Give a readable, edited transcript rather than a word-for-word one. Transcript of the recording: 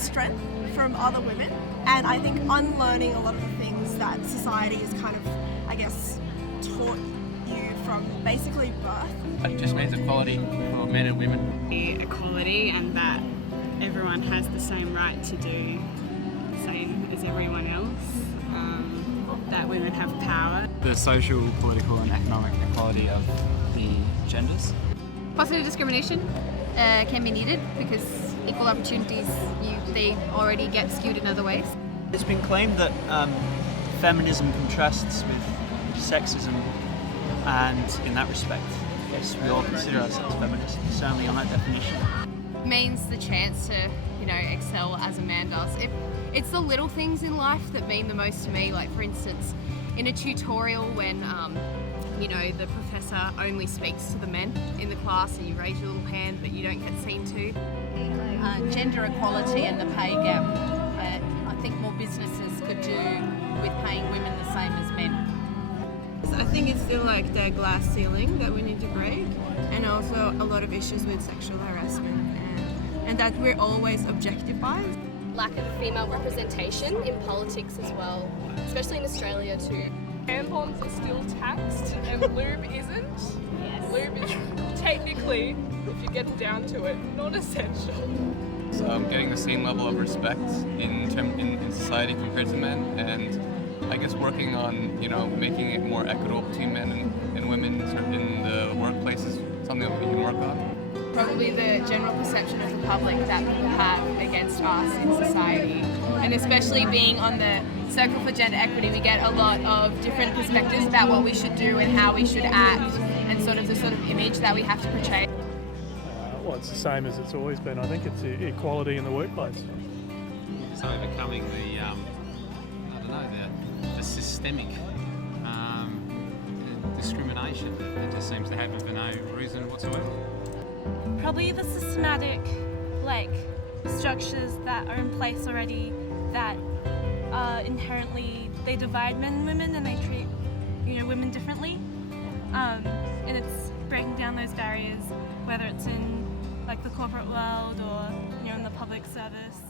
strength from other women, and I think unlearning a lot of the things that society has kind of, I guess, taught you from basically birth. It just means equality for men and women. Equality, and that everyone has the same right to do the same as everyone else. That women have power. The social, political and economic equality of the genders. Positive discrimination can be needed because equal opportunities, they already get skewed in other ways. It's been claimed that feminism contrasts with sexism, and in that respect, yes, we all consider ourselves feminists, certainly on that definition. Means the chance to, excel as a man does. It's the little things in life that mean the most to me. Like, for instance, in a tutorial when, the professor only speaks to the men in the class and you raise your little hand but you don't get seen to. Gender equality and the pay gap. I think more businesses could do with paying women the same as men. I think it's still like the glass ceiling that we need to break, and also a lot of issues with sexual harassment and that we're always objectified. Lack of female representation in politics as well, especially in Australia too. Tampons are still taxed and lube isn't. Yes. Lube is technically, if you get down to it, not essential. So getting the same level of respect in society compared to men, and I guess working on making it more equitable between men and women in the workplace is something that we can work on. Probably the general perception of the public that people have against us in society, and especially being on the Circle for Gender Equity, we get a lot of different perspectives about what we should do and how we should act, and sort of the image that we have to portray. Well, it's the same as it's always been. I think it's equality in the workplace. It's overcoming the systemic discrimination that just seems to happen for no reason whatsoever. Probably the systematic, structures that are in place already that inherently they divide men and women and they treat, women differently. And it's breaking down those barriers, whether it's in the corporate world or in the public service.